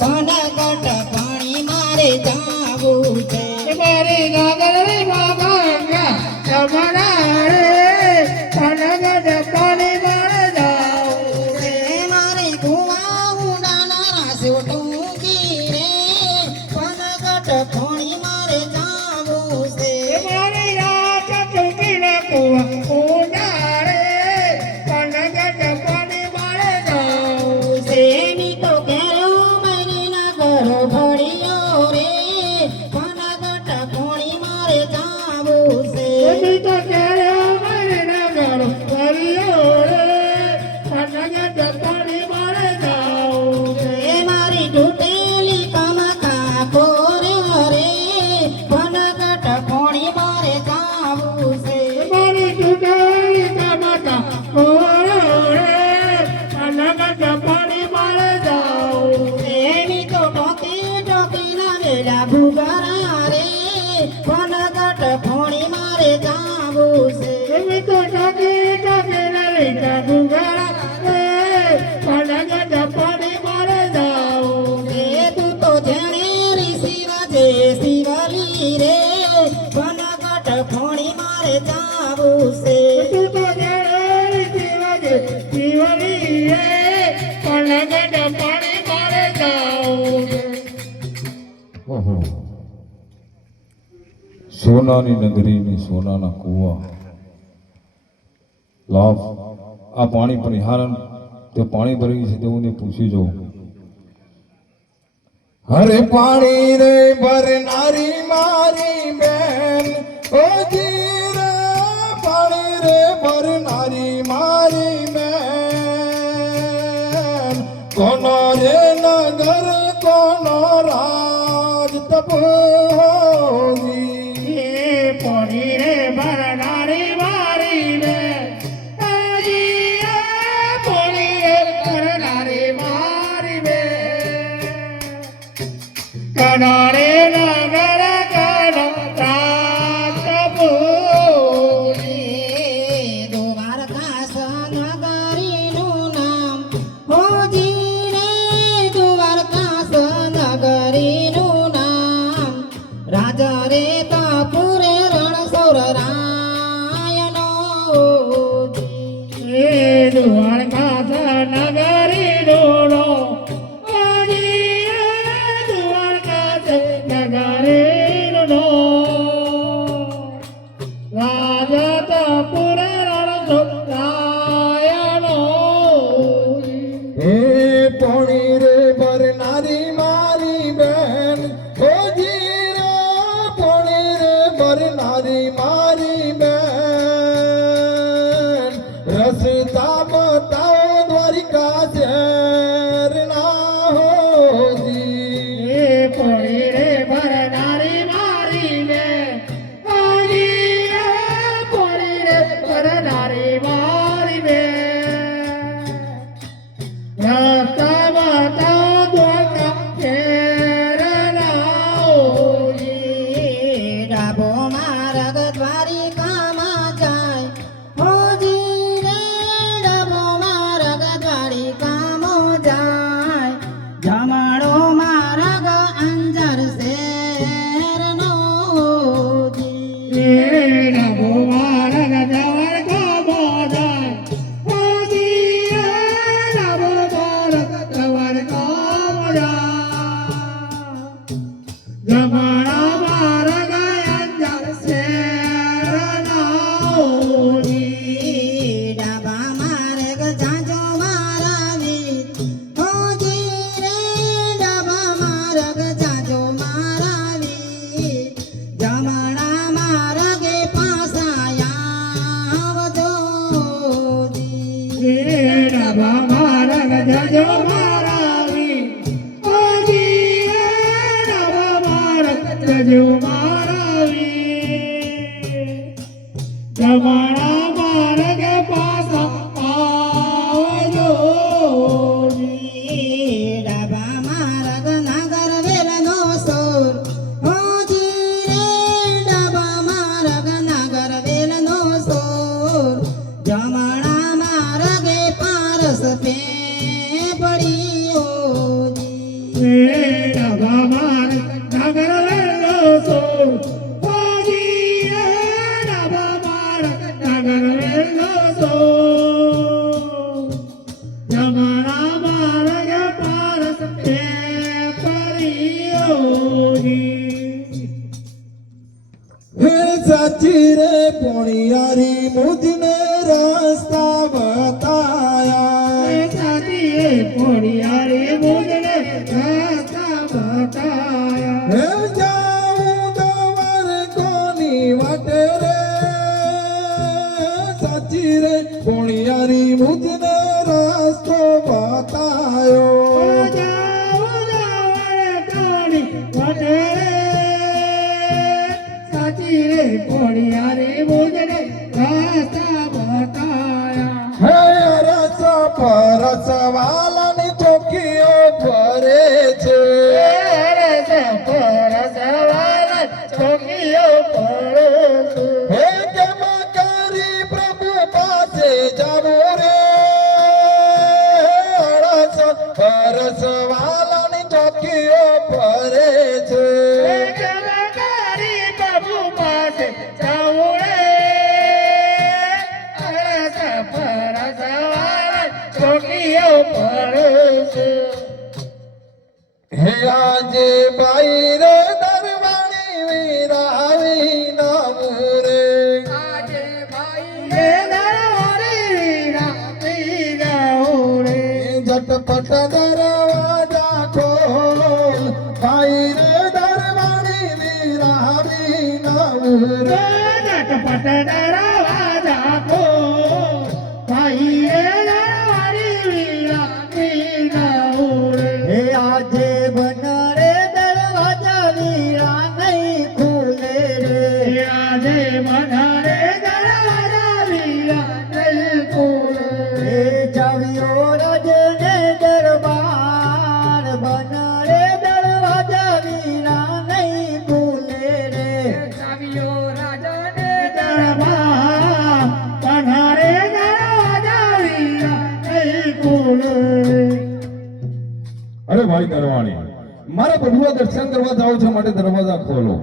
કનકટ પાણી મારે જાવું છે મારી નાગરી બાબા તમારા કનકટ પાણી મારે જાવું છે મારે કુવા ઊંડાના ટૂંકી રે કનકટ પાણી મારે જાવું છે મારી રાત ચૂકીને કુવા ઊંડારે કનકટ પાણી મારે જાવું છે એની તો કેરો મહિના કરો ભળ્યો રે કનકટ પાણી મારે જાવું છે એની તો ક્યારે મહિના ગળો કર્યો રે કનકટ પાણી મારે જાવું છે એ મારી તૂટેલી કમકા કોર્યો રે કનકટ પાણી મારે જાવું છે મારી ટુકડી ટમાટા ઓરે કનકટ પાણી મારે જાવું એની તો ટોકી ટોકી ના વેલા ભૂગરા રે કનકટ પાણી મારે જાવું છે એવી તો ટકી ટકી લલિતા ગુગરા રે કનકટ પાણી મારે જાવું એ તું તો જેણે શિવા જે શિવલી રે કનકટ પાણી મારે જાવું છે તું તો જાણે જીવજે જીવની રે કનકટ પાણી મારે જાવું ઓહો સોનાની નગરી ને સોનાના કુવા લાવ આ પાણી પરિહારણ તે પાણી ભરી છે તેવું પૂછી જોઉં હરે પાણી રે ભરનારી મારી બેન ઓ જીરે પાણી રે ભરનારી મારી બેન કોનો રે નગર કોનો રાજ તપોજી એ પોણી રે ભરનારી મારી બે આજી એ પોણી રે ભરનારી મારી બે કનારે નગર કનો તાતપોરી દ્વારકાસ નગરીનું નામ હોજી રે દ્વારકાસ નગરીનું નામ રાજા રે તાપુરે રણસોર રાયનો એ દ્વારકા નગરી ડોળો આજી એ દ્વારકા નગરી ડોળો રાજા તપુર રણસો રાયનો હે પોણી રે ભરનારી મારી બેન ઓ જીરા પોણી રે ભરનારી મારી બેન રસ્તા બતાવો દ્વારિકા શહેર ના હોજી એ પોણી રે ભરનારી મારી બે આજી એ પોણી રે ભરનારી મારી બે રસ્તા બતાવો દ્વારકા શહેરના ઓજી ડાબો માર્ગ દ્વારિકામાં જાય હોજી રે ડાબો માર્ગ દ્વારિકામાં જાય જમણો માર્ગ અંજાર શહેરનો હોજી નભો માર્ગ દ્વારકા બોધાય ઓજી નભો માર્ગ દ્વારકા બોધાય જમણા માર્ગ અંજાર શહેરના ઓજી ડાબા માર્ગ જાજો મારાવી હોજી રે ડાબા માર્ગ જાજો મારાવી જમણા માર્ગે પાસા આવજો નભા માર્ગ જજો મારાવી ઓજી નભા માર્ગ જજો મારાવી જમણા માર્ગ પાસા આવજો ડાબા માર્ગ નગર વેલનો સોર હોજી હે સાચી રે પોણિયારી મુજને રસ્તા બતાયા હે જાઉં દવાર કોની વાટે રે સાચી રે પોણિયારી મુજને રસ્તો બતાયો હે રસ પરસ વાલાની ચોકીઓ ભરે છે હે કેમ કરી પ્રભુ પાસે જાવો રે રસ પરસ વાલાની ચોકીઓ ભરે છે હે આજે બાઈ રે દરવાણી વીરાવી નામું રે ઝટપટ દરવાજા ખોલ બાઈ રે દરવાણી વીરાવી નામું રે હે આજે બનારે દરવાજા વીરા નહીં ખુલે રે હે જાવ્યો રજને દરબાર બનારે દરવાજા વીરા નહીં ખુલે રે અરે ભાઈ દરવાણી મારે પ્રભુના દર્શન કરવા જાવ છે માટે દરવાજા ખોલો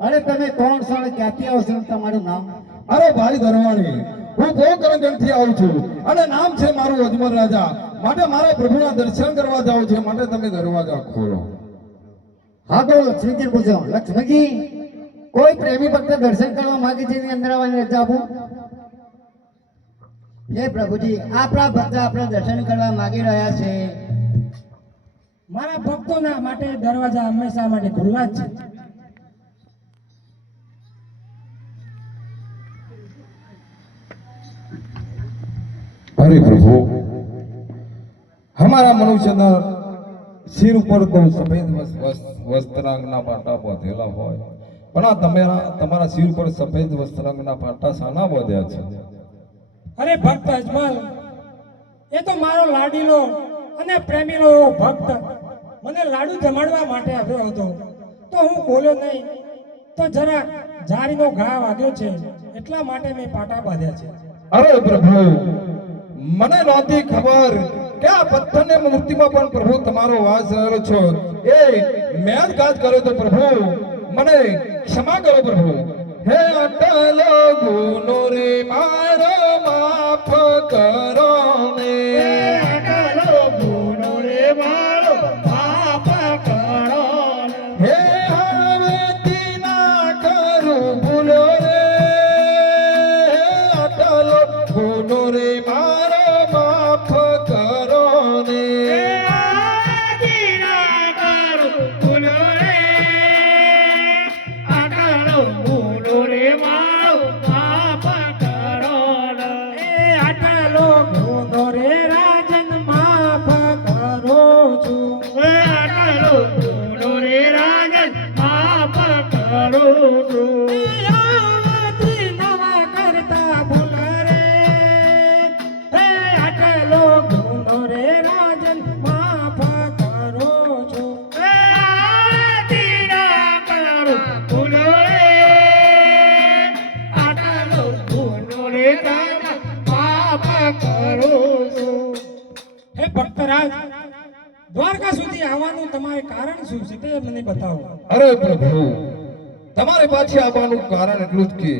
અરે તમે કોણ છો અને ક્યાંથી આવશો તમારું નામ અરે ભાઈ દરવાણી હું ગોકર્ણગઢથી આવું છું અને નામ છે મારું અજમલ રાજા માટે મારે પ્રભુના દર્શન કરવા જાવ છે માટે તમે દરવાજા ખોલો હા તો લક્ષ્મીજી પૂછો લક્ષ્મીજી કોઈ પ્રેમી ભક્ત દર્શન કરવા માંગે છે એની અંદર આવવાની રજા આપો હે પ્રભુજી આપણા ભક્ત આપણા દર્શન કરવા માંગી રહ્યા છે મારા ભક્તોના માટે દરવાજા હંમેશા માટે ખુલ્લા જ છે અરે પ્રભુ हमारा મનુષ્યના સિર ઉપર તો સફેદ વસ્ત્રાંગના પાટા બાંધેલા હોય પણ આ તમારા સિર પર સફેદ વસ્ત્રાંગના પાટા શાના બાંધ્યા છે અરે ભક્ત અજમલ એ તો મારો લાડીલો અને પ્રેમીલો એવો ભક્ત મને લાડુ જમાડવા માટે આવ્યો હતો તો હું બોલ્યો નહીં તો જરા જારીનો ઘા વાગ્યો છે એટલા માટે મેં પાટા બાંધ્યા છે અરે પ્રભુ મને નહોતી ખબર કે આ પથ્થરની મૂર્તિમાં પણ પ્રભુ તમારો વાસ રહેલો છો એ મેં જ ઘાત કર્યો તો પ્રભુ મને ક્ષમા કરો પ્રભુ હે અટલો ગુનો રે મારો માફ કરો ને હે હવેથી ના કરું ભૂલો રે અટલો ગુનો રે મારો માફ કરો ને આટલો ગુનો રે રાજન માફ કરો છું આવતી નવા કરતા ભૂલ રે હે આટલો ગુનો રે રાજન માફ કરો છું હે ભક્તરાજ દ્વારકા સુધી આવવાનું તમારે કારણ શું છે તે મને બતાવો અરે પ્રભુ તમારે પાછી આવવાનું કારણ એટલું જ કે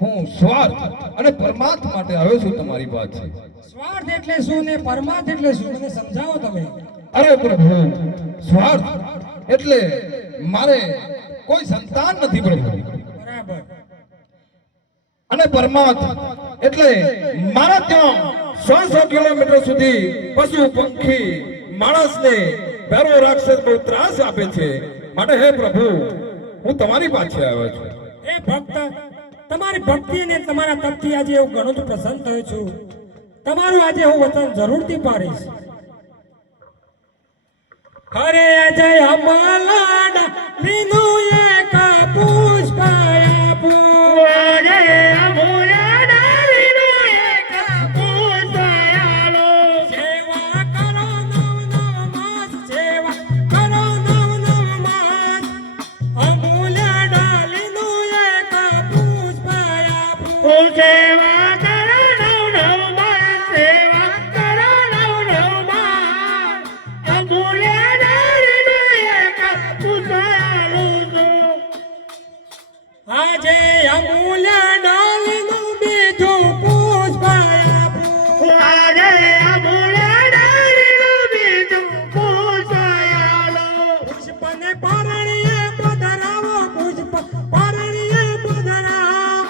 હું સ્વાર્થ અને પરમાર્થ માટે આવ્યો છું તમારી પાસે સ્વાર્થ એટલે શું ને પરમાર્થ એટલે શું મને સમજાવો તમે અરે પ્રભુ સ્વાર્થ એટલે મારે કોઈ સંતાન નથી પ્રભુ. બરાબર. અને પરમાર્થ એટલે મારા ત્યાં 100 કિલોમીટર સુધી પશુ પંખી માણસને ભેરો રાક્ષસ બહુ ત્રાસ આપે છે. માટે હે પ્રભુ, હું તમારી પાસે આવ્યો છું. એ ભક્ત, તમારી ભક્તિ અને તમારા તપથી આજે હું ઘણો જ પ્રસન્ન થયો છું. તમારું આજે હું વચન જરૂરથી પાડીશ. અરે અજય અમલાડા લીનું એક પુષ્પ આપું. અરે અમલાડા લીનું એક પુષ્પ આલો. સેવા કરો નવ માસ, સેવા કરો નવ માસ. અમલાડા લીનું એક પુષ્પ આપું. સેવા કરો નવ માસ, સેવા કરો નવ માસ. અમૂલ્ય આજે અમૂલ્ય ડાળનું બીજું પુષ્પ આપું. આજે અમૂલ્ય ડાળનું બીજું પુષ્પ આલો. પુષ્પને પરણીએ પધરાવો, પુષ્પ પરણીએ પધરાવો.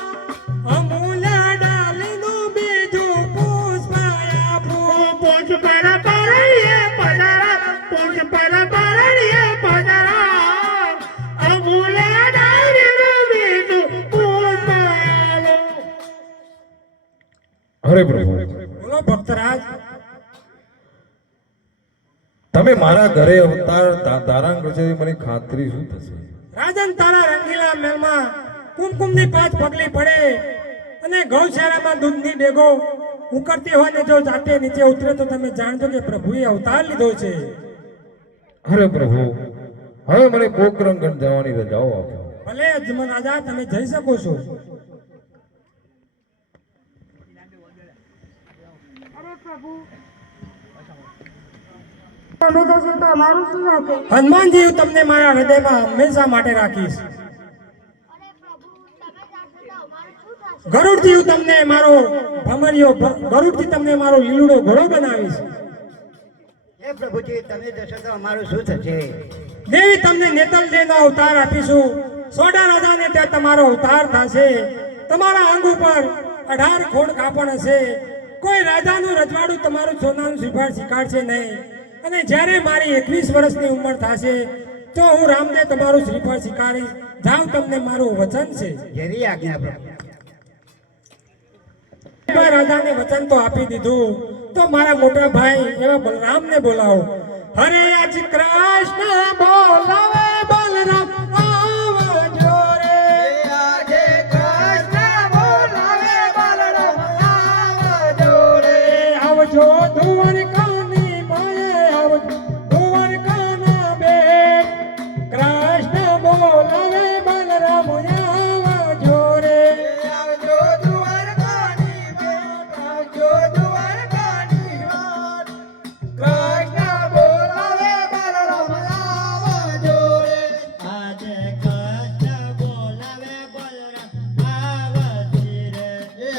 અમૂલ્ય ડાળનું બીજું પુષ્પ આપું. પુષ્પ પરણીએ પધરાવો, પુષ્પ પરણીએ પધરાવો. અમૂલ્ય અરે પ્રભુ, બોલો ભક્તરાજ. તમે મારા ઘરે અવતાર ધારણ કરશો એવી મને ખાતરી શું થશે? રાજન, તારા રંગીલા મહેલમાં કુમકુમની 5 પગલી પડે અને ગૌશાળામાં દૂધની ડેગો ઉકળતી હોય ને જો જાતે નીચે ઉતરે તો તમે જાણજો કે પ્રભુએ અવતાર લીધો છે. અરે પ્રભુ, હવે મને પોકરંગણ જવાની રજાઓ આપો. ભલે અજમલ રાજા, તમે જઈ શકો છો. હનુમાનજી, હું તમને મારા હૃદયમાં હંમેશા માટે રાખીશ. ગરુડજી, હું તમને મારો ભમરિયો, ગરુડજી તમને મારો લીલુડો ઘોડો બનાવીશ. હે પ્રભુજી, તમે જશો તો અમારું શું થશે? દેવી, તમને નેતલદેવનો અવતાર આપીશું. સોડા રાજાને ત્યાં તમારો અવતાર થશે. તમારા અંગ ઉપર 18 ખોડ કાપડ હશે. કોઈ રાજાનું રજવાડું તમારું સોનાનું શ્રીફળ સ્વીકારશે નહીં. અને જ્યારે મારી 21 વર્ષની ઉંમર થશે તો હું રામને તમારું શ્રીફળ સ્વીકારીશ. જાઉં, તમને મારું વચન છે. જેવી આજ્ઞા પ્રભુ. રાજાને વચન તો આપી દીધું, તો મારા મોટા ભાઈ એવા બલરામને બોલાવો. હરે આજ કૃષ્ણ બોલાવે બલરામ આવજો રે. આજે કૃષ્ણ બોલાવે બલરામ આવજો રે. આવજો દ્વારકાની માએ, આવજો દ્વારકાના બેટ. કૃષ્ણ બોલાવે બલરામ આવજો રે. આવજો દ્વારકાની બેટ, આવજો દ્વારકાની બેટ. કૃષ્ણ બોલાવે બલરામ આવજો રે. આજે કૃષ્ણ બોલાવે બલરામ આવશે રે.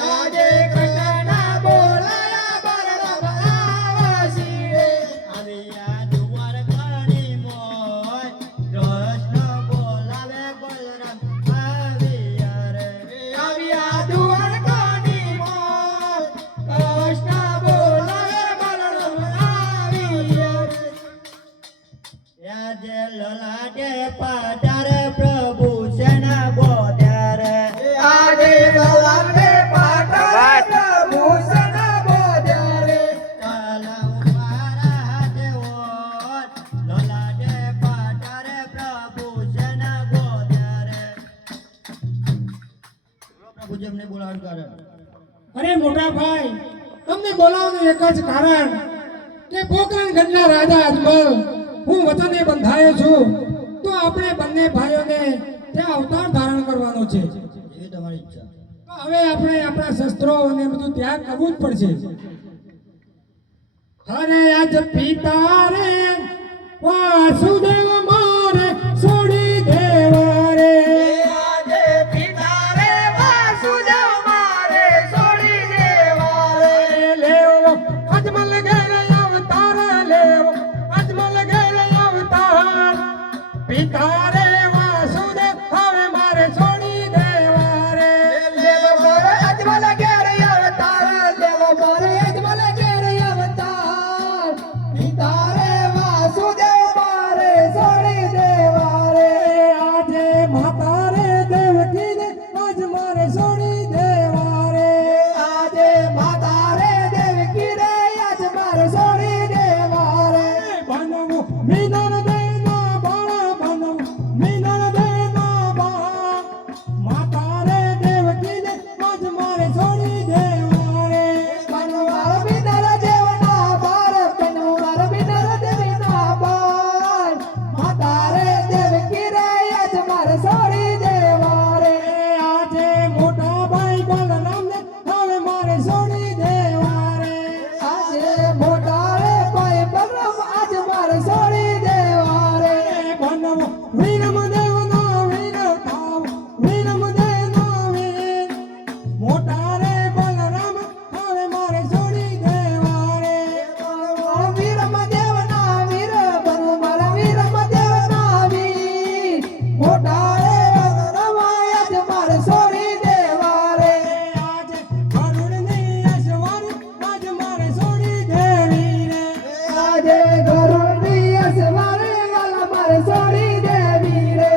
આજે કૃષ્ણ બોલાવે બલરામ આવશે રે. આવ્યા દ્વારકાની મોય, કૃષ્ણ બોલાવે બલરામ આવ્યા રે. આવ્યા દ્વારકાની મોય, કૃષ્ણ બોલાવે બલરામ આવ્યા રે. આજે લલાટે પધારે પ્રભુ સેના બોધારે. આજે લલાટે પધારે પ્રભુ સેના બોધારે. કાલા મારા દેવોર, લલાટે પધારે પ્રભુ સેના બોધારે. પ્રભુ જેમને બોલાવવાનું કારણ. અરે મોટા ભાઈ, તમને બોલાવવાનું એક જ કારણ કે પોકરણગઢના રાજા અજમલ હું વચને બંધાયો છું, તો આપણે બંને ભાઈઓને ત્યાં અવતાર ધારણ કરવાનો છે. એ તમારી ઈચ્છા. તો હવે આપણે આપણા શસ્ત્રો અને બધું ત્યાગ કરવું જ પડશે. અરે આજ પિતા રે વાસુદેવ મારે છોડી દેવા રે. આજે પિતા રે વાસુદેવ મારે છોડી દેવા રે. લેવો અજમલ ઘેર અવતાર, લેવો અજમલ ઘેર અવતાર. પિતા રે વાસુદેવ હવે મારે છોડી દેવા રે લેવો મારે અજમલ ઘેર અવતાર લેવો મારે અજમલ ઘેર અવતાર પિતા રે વાસુદેવ મારે છોડી દેવા રે આજે માતા રે દેવકીને આજ મારે છોડી દેવા રે આજે માતા રે દેવકી રે આજ મારે છોડી દેવા રે બનવું મીનર દેના બાળ બનવું મીનર દેના બાળ માતા રે દેવકીને આજ મારે છોડી દેવા રે બનવાર બિનર જેવના બાર બનવાર બિનર દેવના બાર માતા રે દેવકી રે આજ મારે છોડી દેવા રે આજે મોટા ભાઈ બલરામને હવે મારે છોડી દેવા રે આજે મોટા રે કોઈ બલરામ આજ મારે છોડી દેવા રે બનવું વીરમ દેવનો વીર થાવ વીરમ દેવનો વીર મોટા રે બલરામ હવે મારે છોડી દેવા રે વીરમ દેવના વીર બનવાર વીરમ દેવના વીર મોટા રે બલરામ આજ મારે છોડી દેવા રે આજે ગરુડની અસવારી આજ મારે છોડી દેવી રે આજે ગરુડની અસવારે વાલા મારે છોડી દેવી રે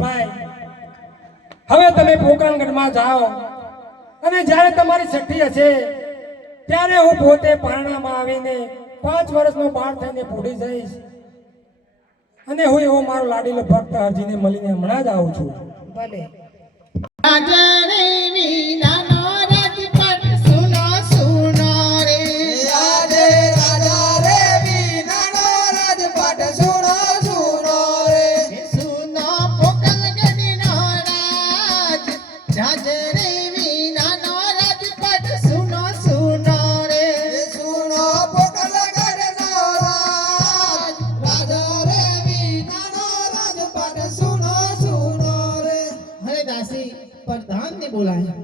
ભાઈ, હવે તમે પોકરણગઢમાં જાઓ અને જ્યારે તમારી છઠ્ઠી હશે ત્યારે હું પોતે પારણામાં આવીને 5 વર્ષનો બાળ થઈને પૂરી જઈશ અને હું એવો મારો લાડીલો ભક્ત હરજીને મળીને હમણાં જ આવું છું. ભલે. રાજને વિનાનો રાજપટ સુનો સુનો રે આજે રાજા રે વિનાનો રાજપટ સુનો સુનો રે સુનો પોકલગઢનો રાજ રાજને વિનાનો રાજપટ સુનો સુનો રે સુનો પોકલગઢનો રાજ રાજા રે વિનાનો રાજપટ સુનો સુનો રે. હરે દાસી પ્રધાનને બોલાય.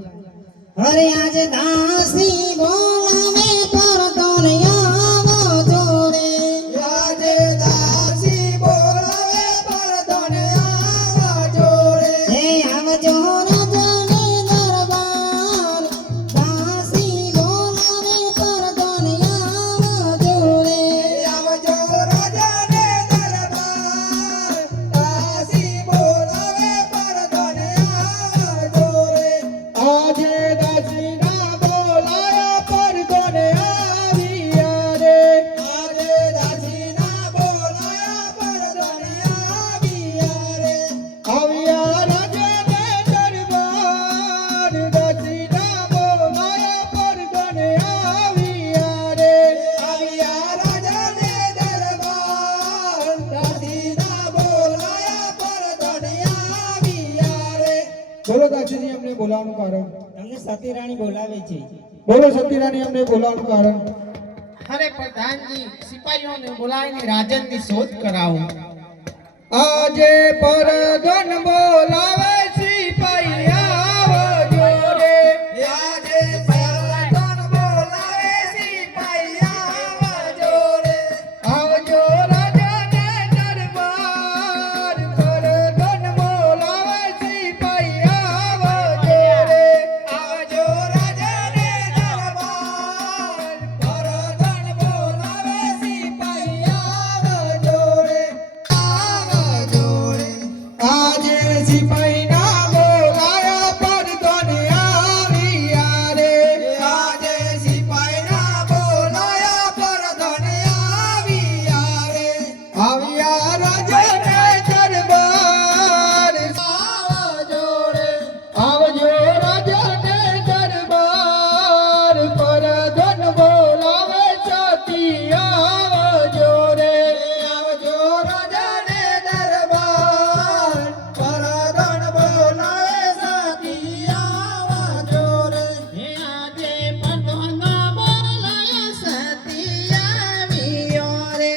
અરે આજે દાસી બોલાવે પરદોને આવો જોડે. આજે દાસી બોલાવે પરદોને આવો જોડે. હે આવજો રાજાને દરબાર. દાસી બોલાવે પરદોને આવો જોડે. આવજો રાજાને દરબાર. દાસી બોલાવે પરદોને આવો જોડે. આજે દાસીના બોલાયા પરદોને આવ્યા રે. આજે દાસીના બોલાયા પરદોને આવ્યા રે. આવ્યા રાજાને દરબાર. દાસીના બોલાયા પરદોને આવ્યા રે. આવ્યા રાજાને દરબાર. દાસીના બોલાયા પરદોને આવ્યા રે. બોલો દાસીજી, અમને બોલાવવાનું કારણ. તમને સતી રાણી બોલાવે છે. બોલો સતીરાણી, અમને બોલાવવાનું કારણ. અરે પ્રધાનજી, સિપાહીઓને બોલાવીને રાજનની શોધ કરાવો. આજે પરગન બોલાવે સિપાહી આવજો રે. આજે પરગન બોલાવે સિપાહી આવજો રે. આવજો રાજાને દરબાર. પરગન બોલાવે સિપાહી આવજો રે. આવજો રાજાને દરબાર. પરગન બોલાવે સિપાહી આવજો રે. આવજો રે. આજે સિપાહીના બોલાયા પરદોને આવ્યા રે. આજે સિપાહીના બોલાયા પરદોને આવ્યા રે. આવ્યા રાજાને દરબાર. આવજો રે. આવજો રાજાને દરબાર. પરદોન બોલાવે સતી આવજો રે. આવજો રાજાને દરબાર. પરદોન બોલાવે સતી આવજો રે. આજે પરદોનો બોલાયો સતી આવ્યો રે.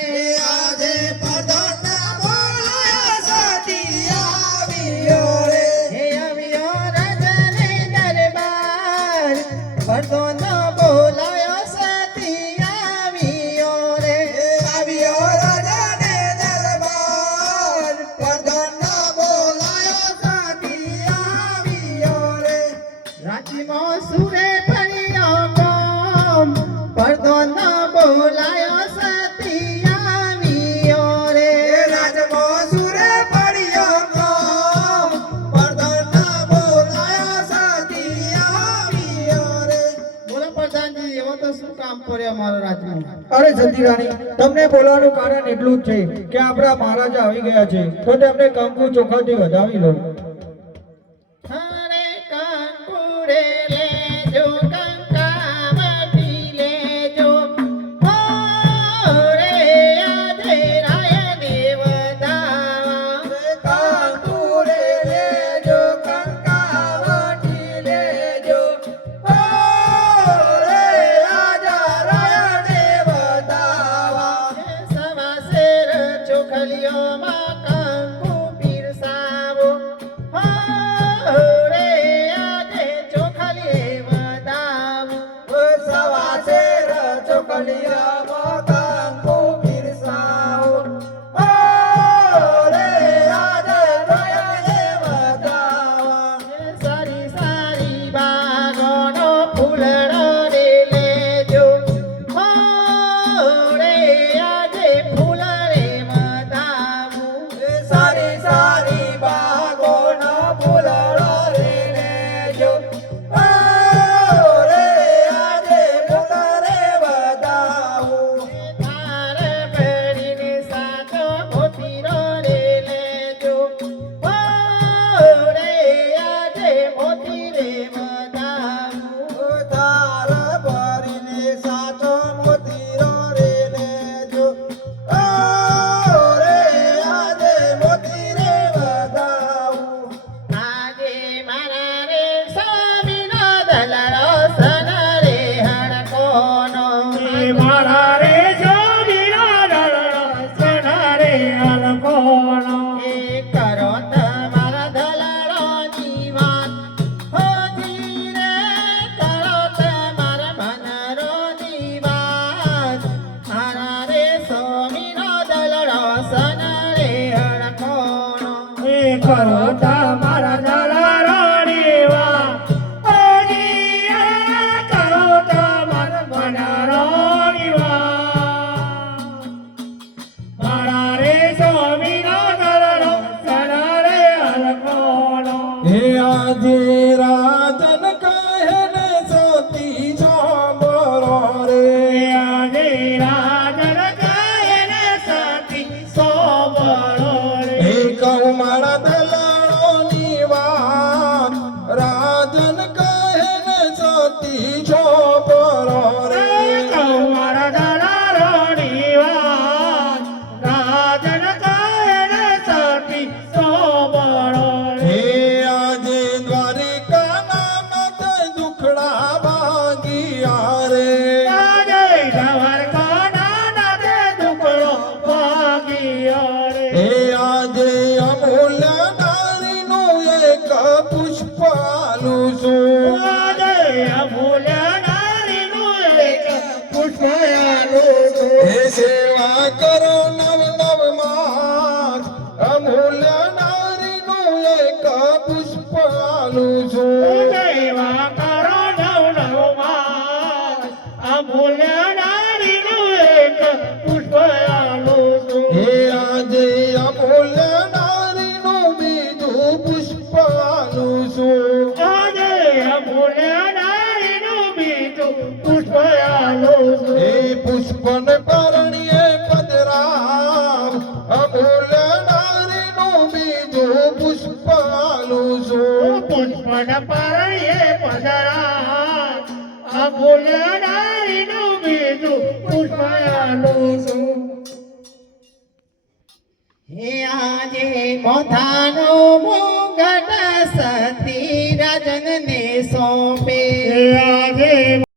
આજે પરદોન બોલાયા સતી આવ્યો રે. હે આવ્યો રાજને દરબાર. પરદોનો બોલાયો સતી આવ્યો રે. આવ્યો રાજાને દરબાર. પરદોન બોલાયો સતી આવ્યો રે. રાજ્યમાં સુરે પડ્યો કોમ. પરદોનો બોલાયો સતી આવ્યો રે. રાજમાં સુરે પડ્યો કોમ. પરદોન બોલાયો સતી આવ્યો રે. બોલો પ્રધાનજી, એવો તો શું કામ પડ્યો અમારો રાજમાં? અરે સતી રાણી, તમને બોલાવવાનું કારણ એટલું જ છે કે આપણા મહારાજા આવી ગયા છે તો તેમને કંકુ ચોખાથી વધાવી લો. હરે કંકુરે લેજો, કંકાવટી લેજો. હો રે આજે રાય દેવદાવા. કંકુરે લેજો, કંકાવટી લેજો. હો રે આજા રાયને વધાવા. સવા શેર ચોખલીઓમાં કંકુ પીરસાવો. ફૂલડાળીનું બીજું પુષ્પ આલું છું. એ પુષ્પન પરણીએ પધરાવ અમૂલ નારીનું બીજું પુષ્પ આલું છું. પુષ્પન પરણીએ પધરાવ આ ફૂલડાળીનું બીજું પુષ્પ આલું છું. હે આજે મોધાનો મોગટ સત